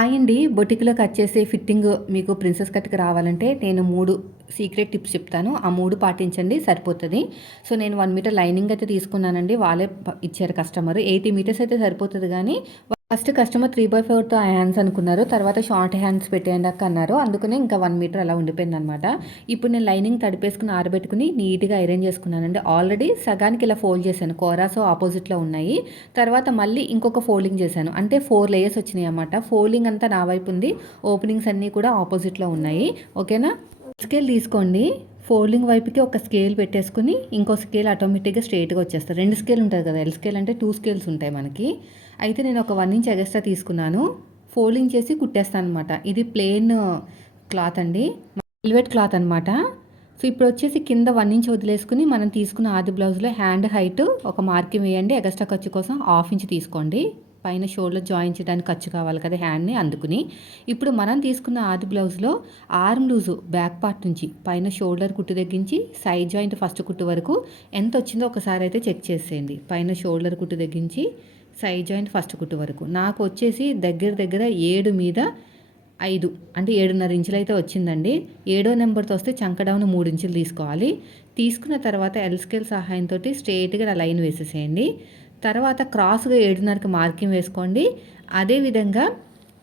అండి బొటిక్లో కట్ చేసే ఫిట్టింగ్ మీకు ప్రిన్సెస్ కట్కి రావాలంటే నేను మూడు సీక్రెట్ టిప్స్ చెప్తాను. ఆ మూడు పాటించండి సరిపోతుంది. సో నేను వన్ మీటర్ లైనింగ్ అయితే తీసుకున్నానండి. వాళ్ళే ఇచ్చారు కస్టమర్. ఎయిటీ మీటర్స్ అయితే సరిపోతుంది కానీ ఫస్ట్ కస్టమర్ త్రీ బై ఫోర్తో హ్యాండ్స్ అనుకున్నారు. తర్వాత షార్ట్ హ్యాండ్స్ పెట్టేయండి అక్క అన్నారు. అందుకనే ఇంకా వన్ మీటర్ అలా ఉండిపోయింది అనమాట ఇప్పుడు నేను లైనింగ్ తడిపేసుకుని ఆరబెట్టుకుని నీట్గా ఐరన్ చేసుకున్నానండి. ఆల్రెడీ సగానికి ఇలా ఫోల్డ్ చేశాను. కోరాసో ఆపోజిట్లో ఉన్నాయి. తర్వాత మళ్ళీ ఇంకొక ఫోల్డింగ్ చేశాను. అంటే ఫోర్ లేయర్స్ వచ్చినాయి అన్నమాట. ఫోల్డింగ్ అంతా నా వైపు ఉంది. ఓపెనింగ్స్ అన్నీ కూడా ఆపోజిట్లో ఉన్నాయి. ఓకేనా? స్కేల్ తీసుకోండి. ఫోల్డింగ్ వైపుకి ఒక స్కేల్ పెట్టేసుకుని ఇంకో స్కేల్ ఆటోమేటిక్గా స్ట్రైట్గా వచ్చేస్తారు రెండు స్కేల్ ఉంటుంది కదా ఎల్ స్కేల్ అంటే టూ స్కేల్స్ ఉంటాయి మనకి. అయితే నేను ఒక వన్ ఇంచ్ ఎగస్ట్రా తీసుకున్నాను. ఫోల్డింగ్ చేసి కుట్టేస్తాను అనమాట ఇది ప్లెయిన్ క్లాత్ అండి. వెల్వెట్ క్లాత్ అనమాట సో ఇప్పుడు వచ్చేసి కింద వన్ ఇంచ్ వదిలేసుకుని మనం తీసుకున్న ఆది బ్లౌజ్లో హ్యాండ్ హైట్ ఒక మార్కింగ్ వేయండి. ఎగస్ట్రా ఖర్చు కోసం హాఫ్ ఇంచ్ తీసుకోండి. పైన షోల్డర్ జాయిన్ చేయడానికి ఖర్చు కావాలి కదా హ్యాండ్ని అందుకుని. ఇప్పుడు మనం తీసుకున్న ఆది బ్లౌజ్లో ఆర్మ్ లూజు బ్యాక్ పార్ట్ నుంచి పైన షోల్డర్ కుట్టు తగ్గించి సైడ్ జాయింట్ ఫస్ట్ కుట్టు వరకు ఎంత వచ్చిందో ఒకసారి అయితే చెక్ చేసేయండి. పైన షోల్డర్ కుట్టు తగ్గించి సైడ్ జాయింట్ ఫస్ట్ కుట్టు వరకు. నాకు వచ్చేసి దగ్గర దగ్గర ఏడు మీద ఐదు అంటే ఏడున్నర ఇంచులు అయితే వచ్చిందండి. ఏడో నెంబర్తో వస్తే చంకడౌన్ మూడు ఇంచులు తీసుకోవాలి. తీసుకున్న తర్వాత ఎల్ స్కేల్ సహాయంతో స్ట్రేట్గా లైన్ వేసేసేయండి. తర్వాత క్రాస్గా ఏడున్నరకి మార్కింగ్ వేసుకోండి. అదేవిధంగా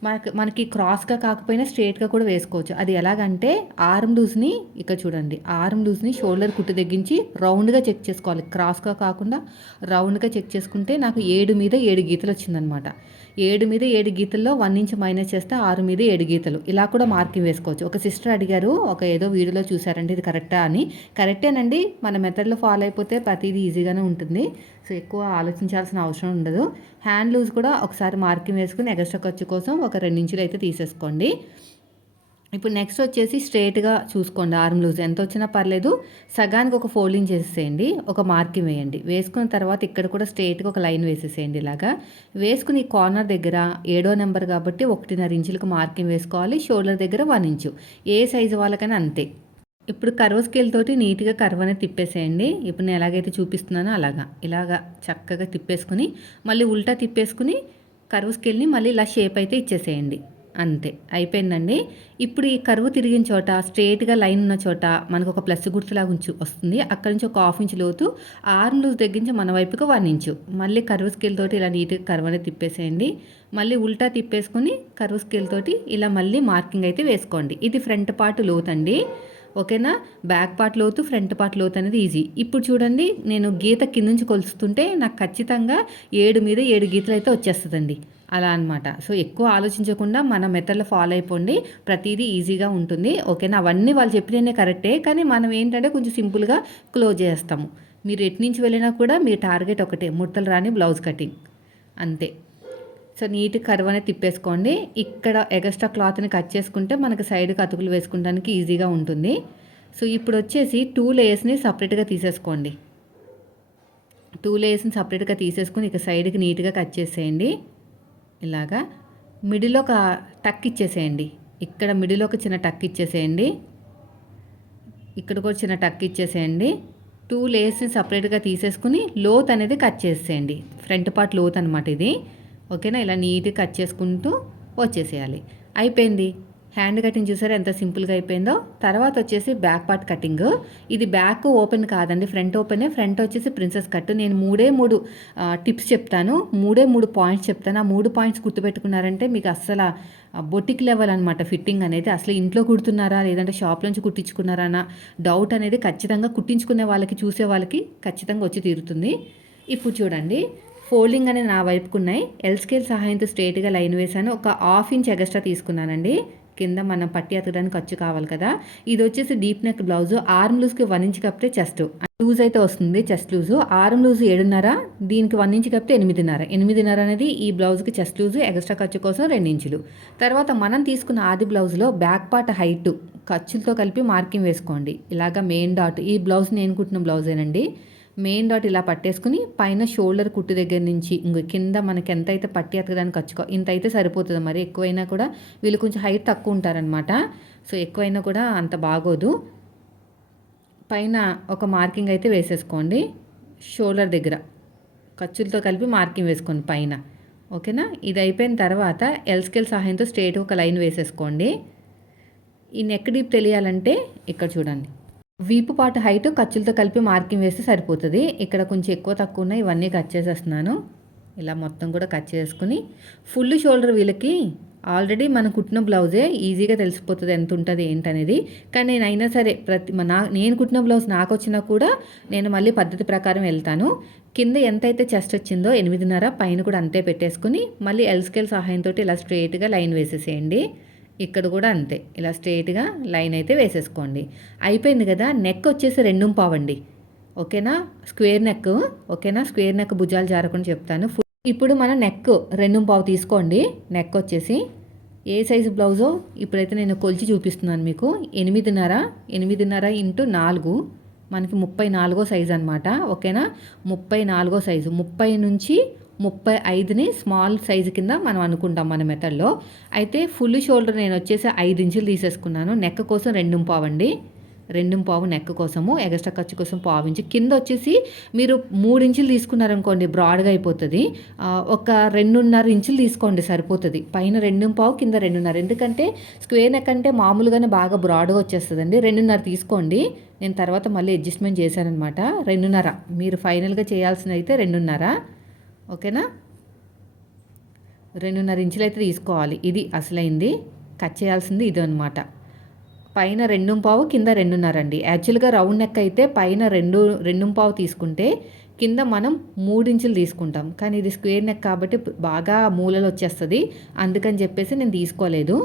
మనకి మనకి క్రాస్గా కాకపోయినా స్ట్రేట్గా కూడా వేసుకోవచ్చు. అది ఎలాగంటే ఆర్మ్ లూజ్ని ఇక్కడ చూడండి. ఆర్మ్ లూజ్ని షోల్డర్ కుట్టు తగ్గించి రౌండ్గా చెక్ చేసుకోవాలి. క్రాస్గా కాకుండా రౌండ్గా చెక్ చేసుకుంటే నాకు ఏడు మీద ఏడు గీతలు వచ్చిందనమాట. ఏడు మీద ఏడు గీతల్లో వన్ ఇంచ్ మైనస్ చేస్తే ఆరు మీద ఏడు గీతలు. ఇలా కూడా మార్కింగ్ వేసుకోవచ్చు. ఒక సిస్టర్ అడిగారు ఒక ఏదో వీడియోలో చూసారండి ఇది కరెక్టా? అని. కరెక్టేనండి. మన మెథడ్లో ఫాలో అయిపోతే ప్రతిదీ ఈజీగానే ఉంటుంది. సో ఎక్కువ ఆలోచించాల్సిన అవసరం ఉండదు. హ్యాండ్ లూజ్ కూడా ఒకసారి మార్కింగ్ వేసుకుని ఎగస్ట్రా ఖర్చు కోసం ఒక రెండించులు అయితే తీసేసుకోండి. ఇప్పుడు నెక్స్ట్ వచ్చేసి స్ట్రైట్గా చూసుకోండి ఆర్మ్ లూజ్. ఎంత వచ్చినా పర్లేదు. సగానికి ఒక ఫోల్డింగ్ చేసేసేయండి. ఒక మార్కింగ్ వేయండి. వేసుకున్న తర్వాత ఇక్కడ కూడా స్ట్రైట్గా ఒక లైన్ వేసేసేయండి ఇలాగా. వేసుకుని కార్నర్ దగ్గర ఏడో నెంబర్ కాబట్టి ఒకటిన్నర ఇంచులకు మార్కింగ్ వేసుకోవాలి. షోల్డర్ దగ్గర వన్ ఇంచు. ఏ సైజు వాళ్ళకైనా అంతే. ఇప్పుడు కర్వ్ స్కేల్ తోటి నీట్గా కర్వ్ అనేది తిప్పేసేయండి. ఇప్పుడు నేను ఎలాగైతే చూపిస్తున్నానో అలాగా. ఇలాగా చక్కగా తిప్పేసుకుని మళ్ళీ ఉల్టా తిప్పేసుకుని కర్వ్ స్కేల్ని మళ్ళీ ఇలా షేప్ అయితే ఇచ్చేసేయండి. అంతే. అయిపోయిందండి. ఇప్పుడు ఈ కరువు తిరిగిన చోట స్ట్రేట్గా లైన్ ఉన్న చోట మనకు ఒక ప్లస్ గుర్తులాగా ఉంచు వస్తుంది. అక్కడి నుంచి ఒక హాఫ్ ఇంచ్ లోతు ఆర్మ్ లూజ్ తగ్గించి మన వైపుకి వన్ ఇంచు. మళ్ళీ కరువు స్కేల్ తోటి ఇలా నీట్గా కరువు అనేది తిప్పేసేయండి. మళ్ళీ ఉల్టా తిప్పేసుకొని కరువు స్కేల్ తోటి ఇలా మళ్ళీ మార్కింగ్ అయితే వేసుకోండి. ఇది ఫ్రంట్ పార్ట్ లోత్ అండి ఓకేనా? బ్యాక్ పార్ట్ లోతు ఫ్రంట్ పార్ట్ లోతు అనేది ఈజీ. ఇప్పుడు చూడండి నేను గీత కింద నుంచి కొలుస్తుంటే నాకు ఖచ్చితంగా ఏడు మీద ఏడు గీతలు అయితే వచ్చేస్తుందండి. అలా అనమాట సో ఎక్కువ ఆలోచించకుండా మన మెథడ్లో ఫాలో అయిపోండి. ప్రతిదీ ఈజీగా ఉంటుంది. ఓకేనా? అవన్నీ వాళ్ళు చెప్పిననే కరెక్టే. కానీ మనం ఏంటంటే కొంచెం సింపుల్గా క్లోజ్ చేస్తాము. మీరు ఎటు నుంచి వెళ్ళినా కూడా మీ టార్గెట్ ఒకటే. ముడతలు రాని బ్లౌజ్ కటింగ్. అంతే. సో నీట్ కర్వ్ అనేది తిప్పేసుకోండి. ఇక్కడ ఎగస్ట్రా క్లాత్ని కట్ చేసుకుంటే మనకి సైడ్కి అతుకులు వేసుకోవడానికి ఈజీగా ఉంటుంది. సో ఇప్పుడు వచ్చేసి టూ లేయర్స్ని సపరేట్గా తీసేసుకోండి. టూ లేయర్స్ని సపరేట్గా తీసేసుకుని ఇక సైడ్కి నీట్గా కట్ చేసేయండి. ఇలాగా మిడిల్ ఒక టక్ ఇచ్చేసేయండి. ఇక్కడ మిడిలో ఒక చిన్న టక్ ఇచ్చేసేయండి. ఇక్కడ కూడా చిన్న టక్ ఇచ్చేసేయండి. టూ లేయర్స్ని సపరేట్గా తీసేసుకుని లోత్ అనేది కట్ చేసేయండి. ఫ్రంట్ పార్ట్ లోత్ అనమాట ఇది. ఓకేనా? ఇలా నీట్గా కట్ చేసుకుంటూ వచ్చేసేయాలి. అయిపోయింది. హ్యాండ్ కటింగ్ చూసారా ఎంత సింపుల్గా అయిపోయిందో? తర్వాత వచ్చేసి బ్యాక్ పార్ట్ కటింగ్. ఇది బ్యాక్ ఓపెన్ కాదండి ఫ్రంట్ ఓపెనే. ఫ్రంట్ వచ్చేసి ప్రిన్సెస్ కట్ నేను మూడే మూడు టిప్స్ చెప్తాను. మూడే మూడు పాయింట్స్ చెప్తాను. ఆ మూడు పాయింట్స్ గుర్తుపెట్టుకున్నారంటే మీకు అస్సలు బొటిక్ లెవెల్ అనమాట ఫిట్టింగ్ అనేది. అసలు ఇంట్లో కుడుతున్నారా? లేదంటే షాప్ నుంచి కుట్టించుకున్నారా అన్న డౌట్ అనేది ఖచ్చితంగా కుట్టించుకునే వాళ్ళకి చూసే వాళ్ళకి ఖచ్చితంగా వచ్చి తీరుతుంది. ఇప్పుడు చూడండి. ఫోల్డింగ్ అనేది నా వైపుకున్నాయి. ఎల్ స్కేల్ సహాయంతో స్ట్రేట్గా లైన్ వేశాను. ఒక హాఫ్ ఇంచ్ ఎగస్ట్రా తీసుకున్నానండి. కింద మనం పట్టి అతకడానికి ఖర్చు కావాలి కదా. ఇది వచ్చేసి డీప్ నెక్ బ్లౌజ్. ఆర్మ్ లూజ్కి వన్ ఇంచ్ కప్పితే చెస్ట్. లూజ్ అయితే వస్తుంది చెస్ట్ లూజు. ఆర్మ్ లూజ్ ఏడున్నర దీనికి వన్ ఇంచ్ కప్పితే ఎనిమిదిన్నర. ఎనిమిదిన్నర అనేది ఈ బ్లౌజ్కి చెస్ట్ లూజు ఎక్స్ట్రా ఖర్చు కోసం రెండు ఇంచులు. తర్వాత మనం తీసుకున్న ఆది బ్లౌజ్లో బ్యాక్ పార్ట్ హైట్ ఖర్చులతో కలిపి మార్కింగ్ వేసుకోండి. ఇలాగ మెయిన్ డాట్. ఈ బ్లౌజ్ నేను కుట్టిన బ్లౌజేనండి. మెయిన్ డాట్ ఇలా పట్టేసుకుని పైన షోల్డర్ కుట్టు దగ్గర నుంచి ఇంక కింద మనకి ఎంత అయితే పట్టి ఎత్తడానికి ఖర్చుకో ఇంత అయితే సరిపోతుంది. మరి ఎక్కువైనా కూడా వీళ్ళు కొంచెం హైట్ తక్కువ ఉంటారనమాట సో ఎక్కువైనా కూడా అంత బాగోదు. పైన ఒక మార్కింగ్ అయితే వేసేసుకోండి. షోల్డర్ దగ్గర ఖర్చులతో కలిపి మార్కింగ్ వేసుకోండి పైన. ఓకేనా? ఇది అయిపోయిన తర్వాత ఎల్స్కేల్ సహాయంతో స్ట్రేట్ ఒక లైన్ వేసేసుకోండి. ఈ నెక్ డీప్ తెలియాలంటే ఇక్కడ చూడండి. వీపు పాటు హైట్ ఖర్చులతో కలిపి మార్కింగ్ వేస్తే సరిపోతుంది. ఇక్కడ కొంచెం ఎక్కువ తక్కువ ఉన్నాయి ఇవన్నీ కట్ చేసేస్తున్నాను. ఇలా మొత్తం కూడా కట్ చేసుకుని ఫుల్ షోల్డర్ వీళ్ళకి ఆల్రెడీ మనం కుట్టిన బ్లౌజే ఈజీగా తెలిసిపోతుంది ఎంత ఉంటుంది ఏంటనేది. కానీ నేను అయినా సరే ప్రతి నా నేను కుట్టిన బ్లౌజ్ నాకు వచ్చినా కూడా నేను మళ్ళీ పద్ధతి ప్రకారం వెళ్తాను. కింద ఎంతైతే చెస్ట్ వచ్చిందో ఎనిమిదిన్నర పైన కూడా అంతే పెట్టేసుకుని మళ్ళీ ఎల్స్కేల్ సహాయంతో ఇలా స్ట్రెయిట్గా లైన్ వేసేసేయండి. ఇక్కడ కూడా అంతే. ఇలా స్ట్రేట్గా లైన్ అయితే వేసేసుకోండి. అయిపోయింది కదా నెక్ వచ్చేసి రెండు పావండి. ఓకేనా? స్క్వేర్ నెక్ ఓకేనా? స్క్వేర్ నెక్ భుజాలు జారకుండా చెప్తాను. ఇప్పుడు మనం నెక్ రెండు పావు తీసుకోండి. నెక్ వచ్చేసి ఏ సైజు బ్లౌజో? ఇప్పుడైతే నేను కొలిచి చూపిస్తున్నాను మీకు. ఎనిమిదిన్నర ఎనిమిదిన్నర ఇంటూ నాలుగు. మనకి ముప్పై నాలుగో సైజు అనమాట ఓకేనా? ముప్పై నాలుగో సైజు. ముప్పై నుంచి ముప్పై ఐదుని స్మాల్ సైజు కింద మనం అనుకుంటాం మన మెథడ్లో. అయితే ఫుల్ షోల్డర్ నేను వచ్చేసి ఐదు ఇంచులు తీసేసుకున్నాను. నెక్ కోసం రెండు పావండి. రెండు పావు నెక్ కోసము ఎగస్ట్రా ఖర్చు కోసం పావు ఇంచు కింద వచ్చేసి మీరు మూడు ఇంచులు తీసుకున్నారనుకోండి బ్రాడ్గా అయిపోతుంది. ఒక రెండున్నర ఇంచులు తీసుకోండి సరిపోతుంది. పైన రెండు పావు కింద రెండున్నర. ఎందుకంటే స్క్వేర్ నెక్ అంటే మామూలుగానే బాగా బ్రాడ్గా వచ్చేస్తుందండి. రెండున్నర తీసుకోండి. నేను తర్వాత మళ్ళీ అడ్జస్ట్మెంట్ చేశానమాట రెండున్నర. మీరు ఫైనల్గా చేయాల్సిన అయితే రెండున్నర. ఓకేనా? రెండున్నర ఇంచులు అయితే తీసుకోవాలి. ఇది అసలైంది. కట్ చేయాల్సింది ఇది అనమాట పైన రెండు పావు కింద రెండున్నర అండి. యాక్చువల్గా రౌండ్ నెక్ అయితే పైన రెండు రెండు పావు తీసుకుంటే కింద మనం మూడించులు తీసుకుంటాం. కానీ ఇది స్క్వేర్ నెక్ కాబట్టి బాగా మూలలు వచ్చేస్తుంది. అందుకని చెప్పేసి నేను తీసుకోలేదు.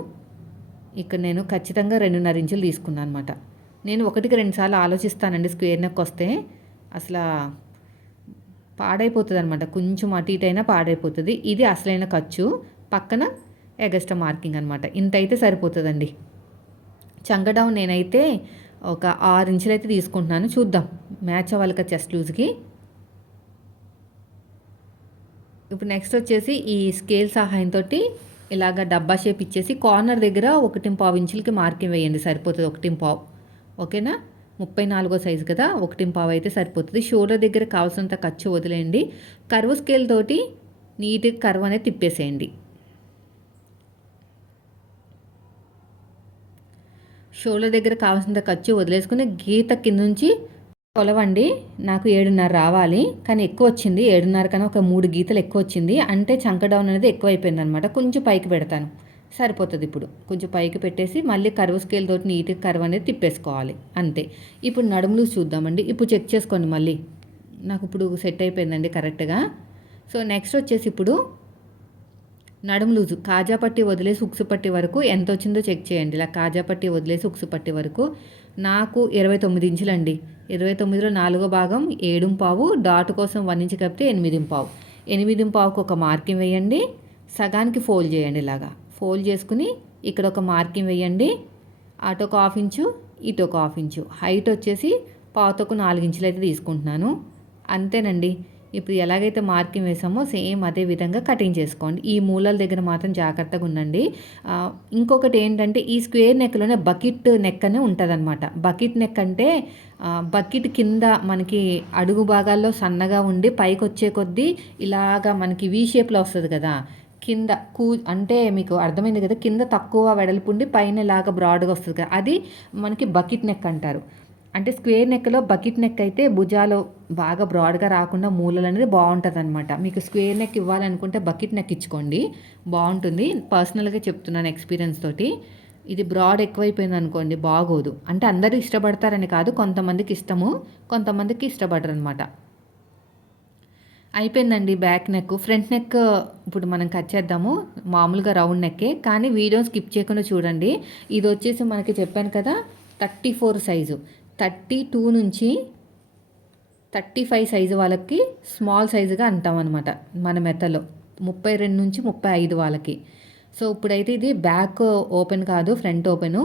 ఇక్కడ నేను ఖచ్చితంగా రెండున్నర ఇంచులు తీసుకున్నాను అనమాట నేను ఒకటికి రెండుసార్లు ఆలోచిస్తానండి స్క్వేర్ నెక్ వస్తే. అసలు పాడైపోతుంది అనమాట కొంచెం అటు ఇటు అయినా పాడైపోతుంది. ఇది అసలైన ఖర్చు. పక్కన ఎగస్ట్రా మార్కింగ్ అనమాట ఇంత అయితే సరిపోతుందండి చంగడం నేనైతే ఒక ఆరు ఇంచులు అయితే తీసుకుంటున్నాను. చూద్దాం. మ్యాచ్ అవ్వాలి కదా చెస్ట్ లూజ్కి. ఇప్పుడు నెక్స్ట్ వచ్చేసి ఈ స్కేల్ సహాయంతో ఇలాగ డబ్బా షేప్ ఇచ్చేసి కార్నర్ దగ్గర ఒకటి పావు ఇంచులకి మార్కింగ్ వేయండి. సరిపోతుంది ఒకటి పావు. ఓకేనా? ముప్పై నాలుగో సైజు కదా ఒకటి పావు అయితే సరిపోతుంది. షోల్డర్ దగ్గర కావాల్సినంత ఖర్చు వదిలేయండి. కరువు స్కేల్ తోటి నీట్గా కర్వ్ అనేది తిప్పేసేయండి. షోల్డర్ దగ్గర కావాల్సినంత ఖర్చు వదిలేసుకుని గీత కింద నుంచి కొలవండి నాకు ఏడున్నర రావాలి కానీ ఎక్కువ వచ్చింది. ఏడున్నర కన్నా ఒక మూడు గీతలు ఎక్కువ వచ్చింది. అంటే చంక డౌన్ అనేది ఎక్కువ అయిపోయింది అనమాట కొంచెం పైకి పెడతాను. సరిపోతుంది ఇప్పుడు. కొంచెం పైకి పెట్టేసి మళ్ళీ కరువు స్కేల్ తోటి నీట్గా కరువు అనేది తిప్పేసుకోవాలి. అంతే. ఇప్పుడు నడుములు చూద్దామండి. ఇప్పుడు చెక్ చేసుకోండి మళ్ళీ. నాకు ఇప్పుడు సెట్ అయిపోయిందండి కరెక్ట్గా. సో నెక్స్ట్ వచ్చేసి ఇప్పుడు నడుము లూజు కాజా పట్టి వదిలేసి ఉక్సు పట్టి వరకు ఎంత వచ్చిందో చెక్ చేయండి. ఇలా కాజా పట్టి వదిలేసి ఉక్సు పట్టి వరకు. నాకు ఇరవై తొమ్మిది ఇంచులండి. ఇరవై తొమ్మిదిలో నాలుగో భాగం ఏడు పావు డాట్ కోసం వన్ ఇంచు కలిపితే ఎనిమిది పావు ఎనిమిది పావుకు ఒక మార్కింగ్ వేయండి. సగానికి ఫోల్డ్ చేయండి ఇలాగా. ఫోల్డ్ చేసుకుని ఇక్కడ ఒక మార్కింగ్ వేయండి. అటు ఒక హాఫ్ ఇంచు ఇటు ఒక హాఫ్ ఇంచు. హైట్ వచ్చేసి పావుతకు నాలుగు ఇంచులు అయితే తీసుకుంటున్నాను. అంతేనండి. ఇప్పుడు ఎలాగైతే మార్కింగ్ వేసామో సేమ్ అదే విధంగా కటింగ్ చేసుకోండి. ఈ మూలల దగ్గర మాత్రం జాగ్రత్తగా ఉండండి. ఇంకొకటి ఏంటంటే ఈ స్క్వేర్ నెక్లోనే బకెట్ నెక్ అనే ఉంటుందన్నమాట. బకెట్ నెక్ అంటే బకెట్ కింద మనకి అడుగు భాగాల్లో సన్నగా ఉండి పైకి వచ్చే కొద్దీ ఇలాగా మనకి వీ షేప్లో వస్తుంది కదా. కింద కూ అంటే మీకు అర్థమైంది కదా కింద తక్కువ వెడల్పు ఉండి పైన ఇలాగా బ్రాడ్గా వస్తుంది కదా అది మనకి బకెట్ నెక్ అంటారు. అంటే స్క్వేర్ నెక్లో బకెట్ నెక్ అయితే భుజాలు బాగా బ్రాడ్గా రాకుండా మూలలు అనేది బాగుంటుంది అనమాట మీకు స్క్వేర్ నెక్ ఇవ్వాలనుకుంటే బకెట్ నెక్ ఇచ్చుకోండి బాగుంటుంది. పర్సనల్గా చెప్తున్నాను ఎక్స్పీరియన్స్ తోటి. ఇది బ్రాడ్ ఎక్కువైపోయింది అనుకోండి బాగోదు. అంటే అందరూ ఇష్టపడతారని కాదు కొంతమందికి ఇష్టము కొంతమందికి ఇష్టపడరు అనమాట అయిపోయిందండి బ్యాక్ నెక్. ఫ్రంట్ నెక్ ఇప్పుడు మనం కట్ చేద్దాము. మామూలుగా రౌండ్ నెక్కే. కానీ వీడియో స్కిప్ చేయకుండా చూడండి. ఇది వచ్చేసి మనకి చెప్పాను కదా thirty four size. Thirty two నుంచి థర్టీ ఫైవ్ సైజు వాళ్ళకి స్మాల్ సైజుగా అంటాం అనమాట మన మెత్తలో ముప్పై రెండు నుంచి ముప్పై ఐదు వాళ్ళకి. సో ఇప్పుడైతే ఇది బ్యాక్ ఓపెన్ కాదు ఫ్రంట్ ఓపెను.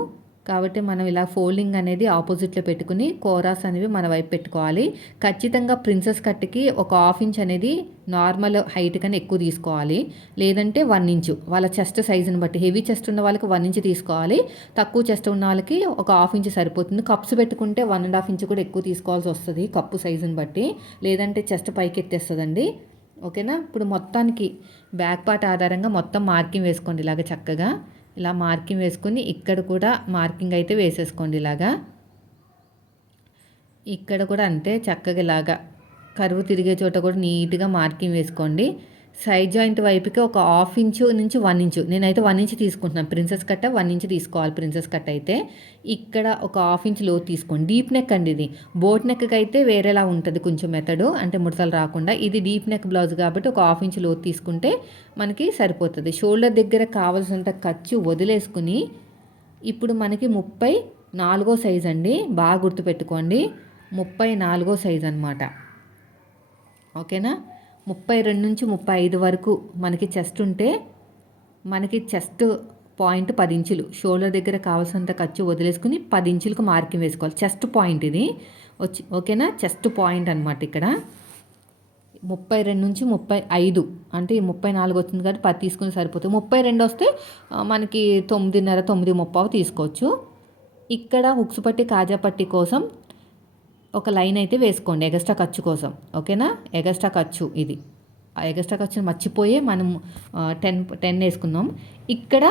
కాబట్టి మనం ఇలా ఫోల్డింగ్ అనేది ఆపోజిట్లో పెట్టుకుని కోరాస్ అనేవి మన వైపు పెట్టుకోవాలి. ఖచ్చితంగా ప్రిన్సెస్ కట్కి ఒక హాఫ్ ఇంచ్ అనేది నార్మల్ హైట్ కన్నా ఎక్కువ తీసుకోవాలి. లేదంటే వన్ ఇంచు. వాళ్ళ చెస్ట్ సైజుని బట్టి హెవీ చెస్ట్ ఉన్న వాళ్ళకి వన్ ఇంచ్ తీసుకోవాలి. తక్కువ చెస్ట్ ఉన్న వాళ్ళకి ఒక హాఫ్ ఇంచ్ సరిపోతుంది. కప్స్ పెట్టుకుంటే వన్ అండ్ హాఫ్ ఇంచ్ కూడా ఎక్కువ తీసుకోవాల్సి వస్తుంది కప్పు సైజుని బట్టి. లేదంటే చెస్ట్ పైకి ఎత్తేస్తుందండి ఓకేనా? ఇప్పుడు మొత్తానికి బ్యాక్ పార్ట్ ఆధారంగా మొత్తం మార్కింగ్ వేసుకోండి ఇలాగ చక్కగా. ఇలా మార్కింగ్ వేసుకొని ఇక్కడ కూడా మార్కింగ్ అయితే వేసేసుకోండి ఇలాగా. ఇక్కడ కూడా అంతే చక్కగా ఇలాగా కరువు తిరిగే చోట కూడా నీట్గా మార్కింగ్ వేసుకోండి. సైడ్ జాయింట్ వైపుకి ఒక హాఫ్ ఇంచు నుంచి వన్ ఇంచు నేనైతే వన్ ఇంచ్ తీసుకుంటున్నాను. ప్రిన్సెస్ కట్ వన్ ఇంచ్ తీసుకోవాలి. ప్రిన్సెస్ కట్ అయితే ఇక్కడ ఒక హాఫ్ ఇంచ్లో తీసుకోండి. డీప్ నెక్ అండి ఇది. బోట్ నెక్కి అయితే వేరేలా ఉంటుంది కొంచెం మెథడు అంటే ముడతలు రాకుండా. ఇది డీప్ నెక్ బ్లౌజ్ కాబట్టి ఒక హాఫ్ ఇంచ్లో తీసుకుంటే మనకి సరిపోతుంది. షోల్డర్ దగ్గర కావాల్సినంత ఖర్చు వదిలేసుకుని ఇప్పుడు మనకి ముప్పై నాలుగో సైజ్ అండి. బాగా గుర్తుపెట్టుకోండి. ముప్పై నాలుగో సైజ్ అనమాట ఓకేనా? ముప్పై రెండు నుంచి ముప్పై ఐదు వరకు మనకి చెస్ట్ ఉంటే మనకి చెస్ట్ పాయింట్ పది ఇంచులు షోల్డర్ దగ్గర కావాల్సినంత ఖర్చు వదిలేసుకుని పది ఇంచులకు మార్కింగ్ వేసుకోవాలి. చెస్ట్ పాయింట్ ఇది. వచ్చి ఓకేనా? చెస్ట్ పాయింట్ అనమాట ఇక్కడ. ముప్పై రెండు నుంచి ముప్పై ఐదు. అంటే ముప్పై నాలుగు వచ్చింది కాబట్టి పది తీసుకుని సరిపోతుంది. ముప్పై రెండు వస్తే మనకి తొమ్మిదిన్నర తొమ్మిది ముప్పావు తీసుకోవచ్చు. ఇక్కడ ఉక్సుపట్టి పట్టి కాజా పట్టి కోసం ఒక లైన్ అయితే వేసుకోండి ఎగస్ట్రా ఖర్చు కోసం. ఓకేనా? ఎగస్ట్రా ఖర్చు ఇది. ఆ ఎగస్ట్రా ఖర్చును మర్చిపోయే మనం టెన్ టెన్ వేసుకుందాం. ఇక్కడ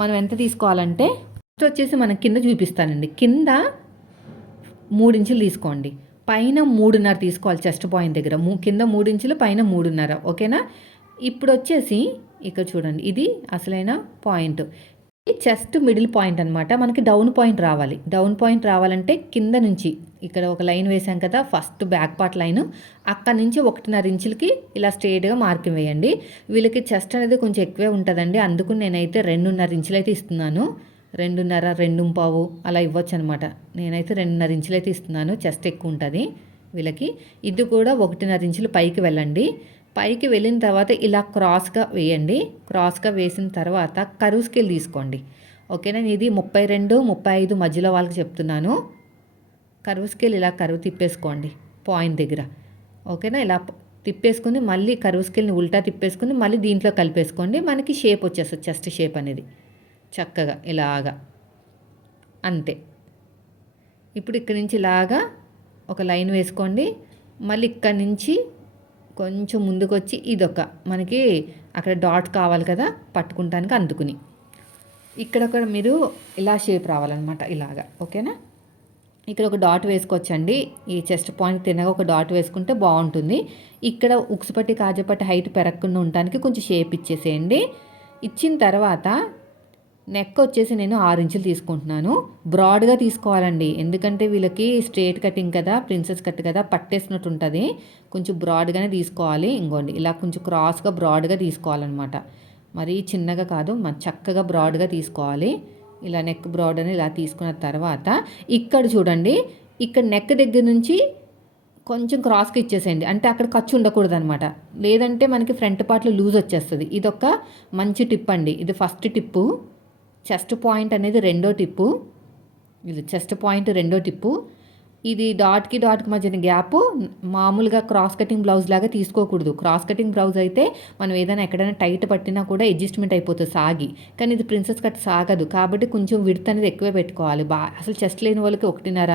మనం ఎంత తీసుకోవాలంటే ఫస్ట్ వచ్చేసి మనం కింద చూపిస్తానండి. కింద మూడు ఇంచులు తీసుకోండి. పైన మూడున్నర తీసుకోవాలి చెస్ట్ పాయింట్ దగ్గర. కింద మూడు ఇంచులు పైన మూడున్నర. ఓకేనా? ఇప్పుడు వచ్చేసి ఇక్కడ చూడండి. ఇది అసలైన పాయింట్. చెస్ట్ మిడిల్ పాయింట్ అనమాట మనకి డౌన్ పాయింట్ రావాలి. డౌన్ పాయింట్ రావాలంటే కింద నుంచి ఇక్కడ ఒక లైన్ వేసాం కదా ఫస్ట్ బ్యాక్ పార్ట్ లైన్. అక్కడ నుంచి ఒకటిన్నర ఇంచులకి ఇలా స్ట్రేట్గా మార్కింగ్ వేయండి. వీళ్ళకి చెస్ట్ అనేది కొంచెం ఎక్కువే ఉంటుందండి. అందుకు నేనైతే రెండున్నర ఇంచులు అయితే ఇస్తున్నాను. రెండున్నర రెండు పావు అలా ఇవ్వచ్చు అనమాట నేనైతే రెండున్నర ఇంచులు అయితే ఇస్తున్నాను. చెస్ట్ ఎక్కువ ఉంటుంది వీళ్ళకి. ఇది కూడా ఒకటిన్నర ఇంచులు పైకి వెళ్ళండి. పైకి వెళ్ళిన తర్వాత ఇలా క్రాస్గా వేయండి. క్రాస్గా వేసిన తర్వాత కరువు స్కేల్ తీసుకోండి. ఓకేనా? ఇది ముప్పై రెండు ముప్పై ఐదు మధ్యలో వాళ్ళకి చెప్తున్నాను. కరువు స్కేల్ ఇలా కరువు తిప్పేసుకోండి పాయింట్ దగ్గర. ఓకేనా? ఇలా తిప్పేసుకుని మళ్ళీ కరువు స్కేల్ని ఉల్టా తిప్పేసుకుని మళ్ళీ దీంట్లో కలిపేసుకోండి. మనకి షేప్ వచ్చేస్తుంది చెస్ట్ షేప్ అనేది. చక్కగా ఇలాగా. అంతే. ఇప్పుడు ఇక్కడి నుంచి ఇలాగా ఒక లైన్ వేసుకోండి. మళ్ళీ ఇక్కడి నుంచి కొంచెం ముందుకొచ్చి ఇదొక మనకి అక్కడ డాట్ కావాలి కదా పట్టుకుంటానికి అందుకుని. ఇక్కడ ఒక మీరు ఇలా షేప్ రావాలన్నమాట ఇలాగా ఓకేనా? ఇక్కడ ఒక డాట్ వేసుకోవచ్చండి. ఈ చెస్ట్ పాయింట్ తినగా ఒక డాట్ వేసుకుంటే బాగుంటుంది. ఇక్కడ ఉక్సుపట్టి కాజపట్టి హైట్ పెరగకుండా ఉండటానికి కొంచెం షేప్ ఇచ్చేసేయండి. ఇచ్చిన తర్వాత నెక్ వచ్చేసి నేను ఆరు ఇంచులు తీసుకుంటున్నాను. బ్రాడ్గా తీసుకోవాలండి. ఎందుకంటే వీళ్ళకి స్ట్రేట్ కటింగ్ కదా ప్రిన్సెస్ కట్ కదా పట్టేసినట్టు ఉంటుంది. కొంచెం బ్రాడ్గానే తీసుకోవాలి. ఇంకోండి ఇలా కొంచెం క్రాస్గా బ్రాడ్గా తీసుకోవాలన్నమాట. మరీ చిన్నగా కాదు చక్కగా బ్రాడ్గా తీసుకోవాలి. ఇలా నెక్ బ్రాడ్ అని ఇలా తీసుకున్న తర్వాత ఇక్కడ చూడండి ఇక్కడ నెక్ దగ్గర నుంచి కొంచెం క్రాస్కి ఇచ్చేసేయండి. అంటే అక్కడ ఖర్చు ఉండకూడదు అనమాట లేదంటే మనకి ఫ్రంట్ పార్ట్లో లూజ్ వచ్చేస్తుంది. ఇది ఒక మంచి టిప్ అండి. ఇది ఫస్ట్ టిప్పు చెస్ట్ పాయింట్ అనేది రెండో టిప్పు. ఇది చెస్ట్ పాయింట్ రెండో టిప్పు. ఇది డాట్కి డాట్కి మధ్యన గ్యాప్ మామూలుగా క్రాస్ కటింగ్ బ్లౌజ్ లాగా తీసుకోకూడదు. క్రాస్ కటింగ్ బ్లౌజ్ అయితే మనం ఏదైనా ఎక్కడైనా టైట్ పట్టినా కూడా అడ్జస్ట్మెంట్ అయిపోతుంది సాగి. కానీ ఇది ప్రిన్సెస్ కట్ సాగదు. కాబట్టి కొంచెం విడత్ అనేది ఎక్కువే పెట్టుకోవాలి. బా అసలు చెస్ట్ లేని వాళ్ళకి ఒకటిన్నర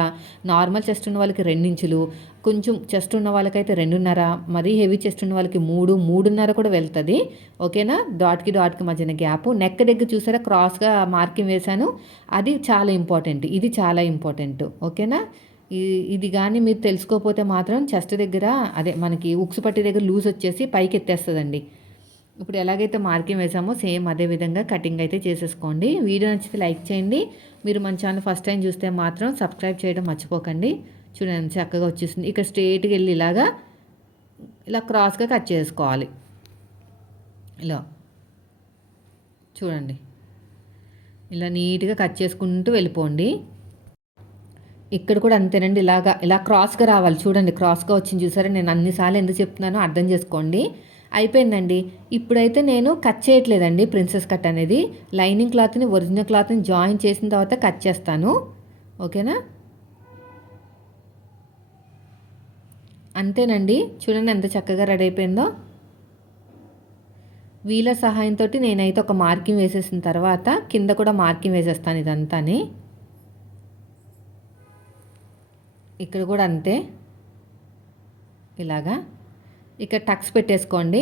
నార్మల్ చెస్ట్ ఉన్న వాళ్ళకి రెండించులు కొంచెం చెస్ట్ ఉన్న వాళ్ళకైతే రెండున్నర మరీ హెవీ చెస్ట్ ఉన్న వాళ్ళకి మూడు మూడున్నర కూడా వెళ్తుంది. ఓకేనా డాట్కి డాట్కి మధ్యన గ్యాప్ నెక్ దగ్గర చూసారా? క్రాస్గా మార్కింగ్ వేశాను. అది చాలా ఇంపార్టెంట్ ఇది చాలా ఇంపార్టెంట్ ఓకేనా ఇది కానీ మీరు తెలుసుకోకపోతే మాత్రం చెస్ట్ దగ్గర అదే మనకి ఉక్సు పట్టి దగ్గర లూజ్ వచ్చేసి పైకి ఎత్తేస్తుందండి. ఇప్పుడు ఎలాగైతే మార్కింగ్ వేసామో సేమ్ అదే విధంగా కటింగ్ అయితే చేసేసుకోండి. వీడియో నచ్చితే లైక్ చేయండి. మీరు మన ఛానల్ ఫస్ట్ టైం చూస్తే మాత్రం సబ్స్క్రైబ్ చేయడం మర్చిపోకండి. చూడండి చక్కగా వచ్చేసింది. ఇక్కడ స్ట్రేట్గా వెళ్ళి ఇలాగా ఇలా క్రాస్గా కట్ చేసుకోవాలి. ఇలా. చూడండి. ఇలా నీట్గా కట్ చేసుకుంటూ వెళ్ళిపోండి. ఇక్కడ కూడా అంతేనండి. ఇలాగా ఇలా క్రాస్గా రావాలి. చూడండి క్రాస్గా వచ్చింది చూసారా? నేను అన్నిసార్లు ఎందుకు చెప్తున్నానో అర్థం చేసుకోండి. అయిపోయిందండి. ఇప్పుడైతే నేను కట్ చేయట్లేదండి ప్రిన్సెస్ కట్ అనేది. లైనింగ్ క్లాత్ని ఒరిజినల్ క్లాత్ని జాయిన్ చేసిన తర్వాత కట్ చేస్తాను. ఓకేనా? అంతేనండి. చూడండి ఎంత చక్కగా రెడీ అయిపోయిందో. వీళ్ళ సహాయంతో నేనైతే ఒక మార్కింగ్ వేసేసిన తర్వాత కింద కూడా మార్కింగ్ వేసేస్తాను ఇదంతాని. ఇక్కడ కూడా అంతే. ఇలాగా. ఇక్కడ టక్స్ పెట్టేసుకోండి.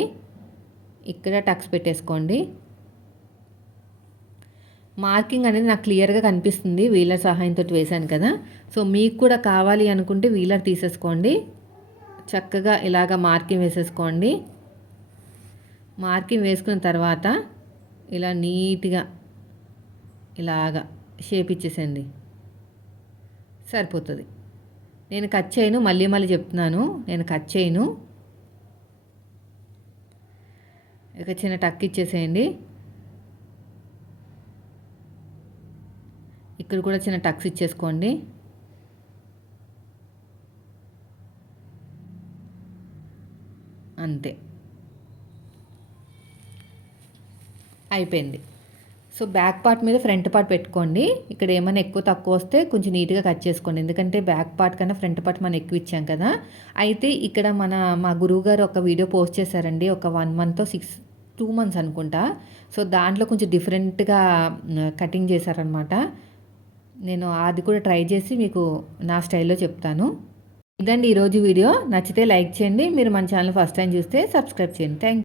ఇక్కడ టక్స్ పెట్టేసుకోండి. మార్కింగ్ అనేది నాకు క్లియర్గా కనిపిస్తుంది. వీలర్ సహాయంతో వేశాను కదా. సో మీకు కూడా కావాలి అనుకుంటే వీలర్ తీసేసుకోండి. చక్కగా ఇలాగ మార్కింగ్ వేసేసుకోండి. మార్కింగ్ వేసుకున్న తర్వాత ఇలా నీట్గా ఇలాగా షేప్ ఇచ్చేసేయండి. సరిపోతుంది. నేను కట్ చేయను మళ్ళీ మళ్ళీ చెప్తున్నాను. నేను కట్ చేయను. ఇక చిన్న టక్ ఇచ్చేసేయండి. ఇక్కడ కూడా చిన్న టక్స్ ఇచ్చేసుకోండి. అంతే. అయిపోయింది. సో బ్యాక్ పార్ట్ మీద ఫ్రంట్ పార్ట్ పెట్టుకోండి. ఇక్కడ ఏమైనా ఎక్కువ తక్కువ వస్తే కొంచెం నీట్గా కట్ చేసుకోండి. ఎందుకంటే బ్యాక్ పార్ట్ కన్నా ఫ్రంట్ పార్ట్ మనం ఎక్కువ ఇచ్చాం కదా. అయితే ఇక్కడ మన మా గురువు గారు ఒక వీడియో పోస్ట్ చేశారండి. ఒక one month six two months అనుకుంటా. సో దాంట్లో కొంచెం డిఫరెంట్గా కటింగ్ చేశారనమాట నేను అది కూడా ట్రై చేసి మీకు నా స్టైల్లో చెప్తాను. ఇదండి ఈరోజు వీడియో. నచ్చితే లైక్ చేయండి. మీరు మన ఛానల్ ఫస్ట్ టైం చూస్తే సబ్స్క్రైబ్ చేయండి. థ్యాంక్